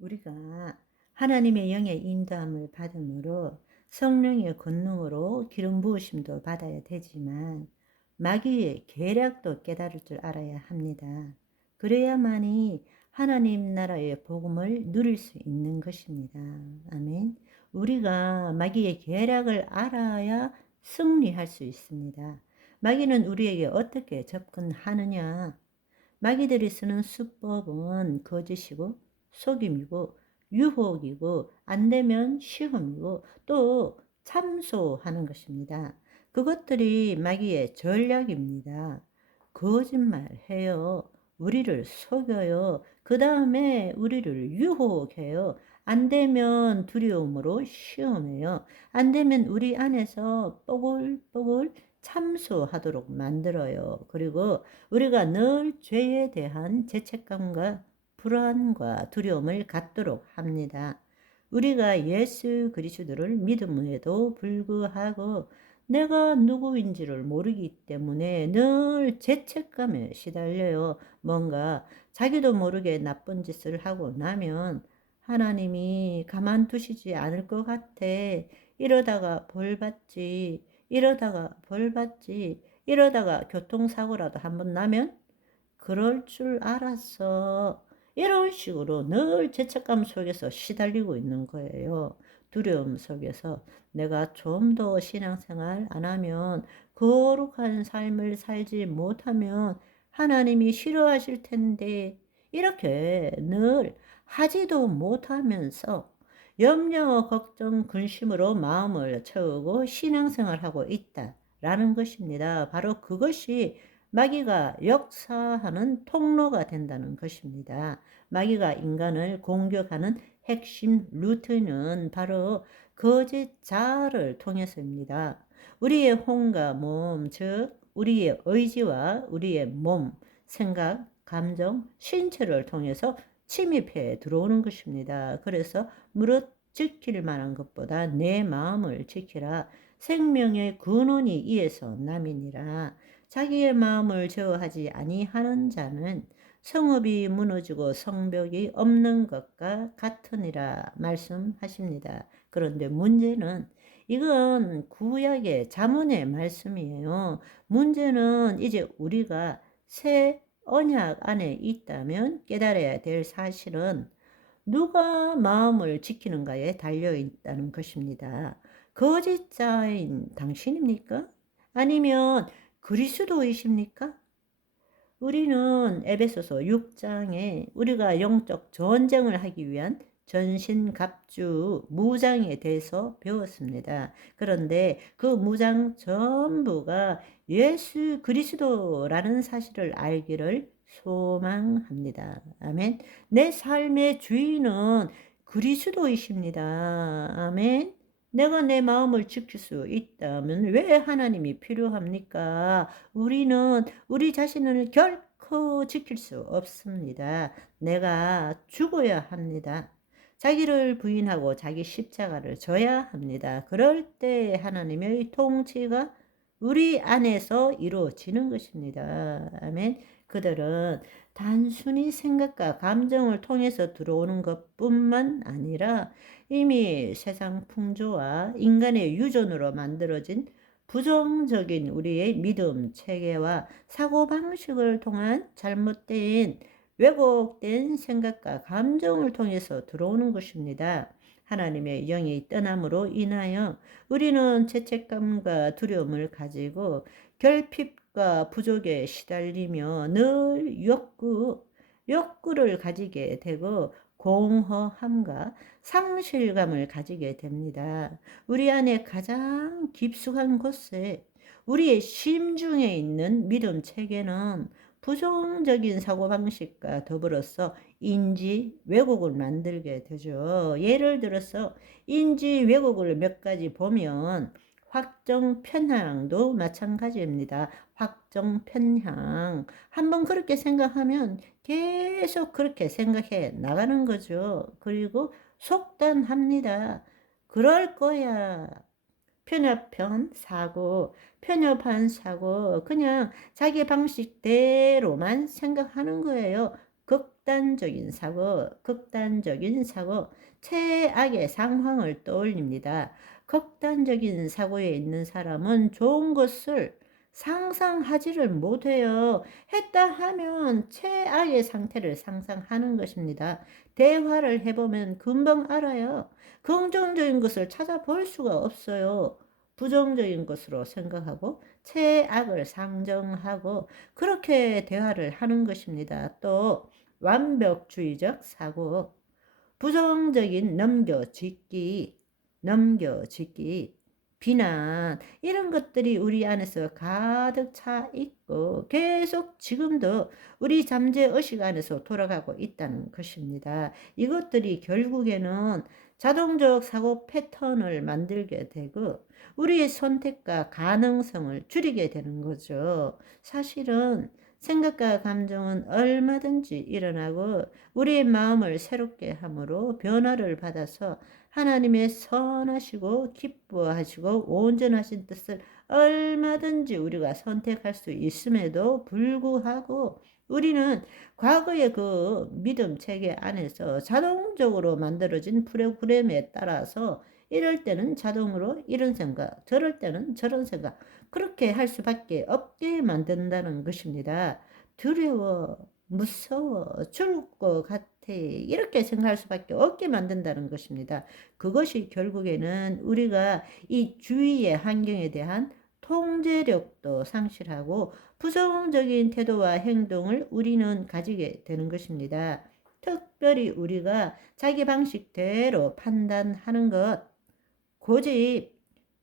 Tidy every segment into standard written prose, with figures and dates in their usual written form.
우리가 하나님의 영의 인도함을 받음으로 성령의 권능으로 기름 부으심도 받아야 되지만 마귀의 계략도 깨달을 줄 알아야 합니다. 그래야만이 하나님 나라의 복음을 누릴 수 있는 것입니다. 아멘. 우리가 마귀의 계략을 알아야 승리할 수 있습니다. 마귀는 우리에게 어떻게 접근하느냐? 마귀들이 쓰는 수법은 거짓이고 속임이고 유혹이고 안되면 시험이고 또 참소하는 것입니다. 그것들이 마귀의 전략입니다. 거짓말해요. 우리를 속여요. 그 다음에 우리를 유혹해요. 안되면 두려움으로 시험해요. 안되면 우리 안에서 뽀글뽀글 참소하도록 만들어요. 그리고 우리가 늘 죄에 대한 죄책감과 불안과 두려움을 갖도록 합니다. 우리가 예수 그리스도를 믿음에도 불구하고 내가 누구인지를 모르기 때문에 늘 죄책감에 시달려요. 뭔가 자기도 모르게 나쁜 짓을 하고 나면 하나님이 가만두시지 않을 것 같아. 이러다가 벌 받지. 이러다가 벌 받지. 이러다가 교통사고라도 한번 나면 그럴 줄 알았어. 이런 식으로 늘 죄책감 속에서 시달리고 있는 거예요. 두려움 속에서 내가 좀 더 신앙생활 안 하면, 거룩한 삶을 살지 못하면 하나님이 싫어하실 텐데, 이렇게 늘 하지도 못하면서 염려, 걱정, 근심으로 마음을 채우고 신앙생활하고 있다라는 것입니다. 바로 그것이 마귀가 역사하는 통로가 된다는 것입니다. 마귀가 인간을 공격하는 핵심 루트는 바로 거짓 자아를 통해서입니다. 우리의 혼과 몸, 즉 우리의 의지와 우리의 몸, 생각, 감정, 신체를 통해서 침입해 들어오는 것입니다. 그래서 무릇 지킬 만한 것보다 내 마음을 지키라. 생명의 근원이 이에서 남이니라. 자기의 마음을 제어하지 아니하는 자는 성읍이 무너지고 성벽이 없는 것과 같으니라 말씀하십니다. 그런데 문제는 이건 구약의 잠언의 말씀이에요. 문제는 이제 우리가 새 언약 안에 있다면 깨달아야 될 사실은 누가 마음을 지키는가에 달려 있다는 것입니다. 거짓자인 당신입니까? 아니면 그리스도이십니까? 우리는 에베소서 6장에 우리가 영적 전쟁을 하기 위한 전신갑주 무장에 대해서 배웠습니다. 그런데 그 무장 전부가 예수 그리스도라는 사실을 알기를 소망합니다. 아멘. 내 삶의 주인은 그리스도이십니다. 아멘. 내가 내 마음을 지킬 수 있다면 왜 하나님이 필요합니까? 우리는 우리 자신을 결코 지킬 수 없습니다. 내가 죽어야 합니다. 자기를 부인하고 자기 십자가를 져야 합니다. 그럴 때 하나님의 통치가 우리 안에서 이루어지는 것입니다. 아멘. 그들은 단순히 생각과 감정을 통해서 들어오는 것뿐만 아니라 이미 세상 풍조와 인간의 유전으로 만들어진 부정적인 우리의 믿음, 체계와 사고방식을 통한 잘못된 왜곡된 생각과 감정을 통해서 들어오는 것입니다. 하나님의 영이 떠남으로 인하여 우리는 죄책감과 두려움을 가지고 결핍과 부족에 시달리며 늘 욕구를 가지게 되고 공허함과 상실감을 가지게 됩니다. 우리 안에 가장 깊숙한 곳에 우리의 심중에 있는 믿음 체계는 부정적인 사고방식과 더불어서 인지 왜곡을 만들게 되죠. 예를 들어서 인지 왜곡을 몇 가지 보면 확정 편향도 마찬가지입니다. 확정 편향. 한번 그렇게 생각하면 계속 그렇게 생각해 나가는 거죠. 그리고 속단합니다. 그럴 거야. 편협한 사고, 그냥 자기 방식대로만 생각하는 거예요. 극단적인 사고, 최악의 상황을 떠올립니다. 극단적인 사고에 있는 사람은 좋은 것을 상상하지를 못해요. 했다 하면 최악의 상태를 상상하는 것입니다. 대화를 해보면 금방 알아요. 긍정적인 것을 찾아볼 수가 없어요. 부정적인 것으로 생각하고 최악을 상정하고 그렇게 대화를 하는 것입니다. 또 완벽주의적 사고, 부정적인 넘겨짓기, 비난, 이런 것들이 우리 안에서 가득 차 있고 계속 지금도 우리 잠재의식 안에서 돌아가고 있다는 것입니다. 이것들이 결국에는 자동적 사고 패턴을 만들게 되고 우리의 선택과 가능성을 줄이게 되는 거죠. 사실은 생각과 감정은 얼마든지 일어나고 우리의 마음을 새롭게 함으로 변화를 받아서 하나님의 선하시고 기뻐하시고 온전하신 뜻을 얼마든지 우리가 선택할 수 있음에도 불구하고 우리는 과거의 그 믿음 체계 안에서 자동적으로 만들어진 프로그램에 따라서 이럴 때는 자동으로 이런 생각, 저럴 때는 저런 생각, 그렇게 할 수밖에 없게 만든다는 것입니다. 두려워, 무서워, 죽을 것 같아, 이렇게 생각할 수밖에 없게 만든다는 것입니다. 그것이 결국에는 우리가 이 주위의 환경에 대한 통제력도 상실하고 부정적인 태도와 행동을 우리는 가지게 되는 것입니다. 특별히 우리가 자기 방식대로 판단하는 것, 고집,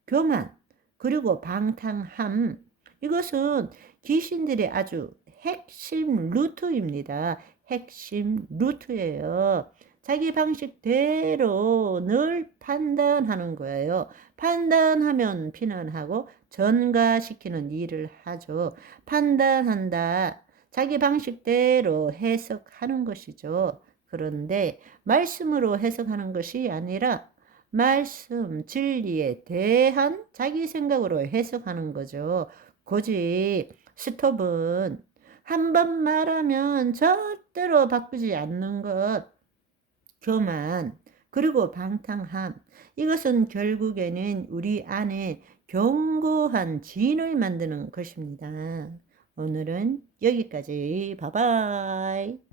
교만, 그리고 방탕함, 이것은 귀신들의 아주 핵심 루트입니다. 핵심 루트예요. 자기 방식대로 늘 판단하는 거예요. 판단하면 비난하고 전가시키는 일을 하죠. 판단한다. 자기 방식대로 해석하는 것이죠. 그런데 말씀으로 해석하는 것이 아니라 말씀, 진리에 대한 자기 생각으로 해석하는 거죠. 고집, 스톱은 한 번 말하면 절대로 바꾸지 않는 것, 교만, 그리고 방탕함. 이것은 결국에는 우리 안에 견고한 진을 만드는 것입니다. 오늘은 여기까지. 바이바이.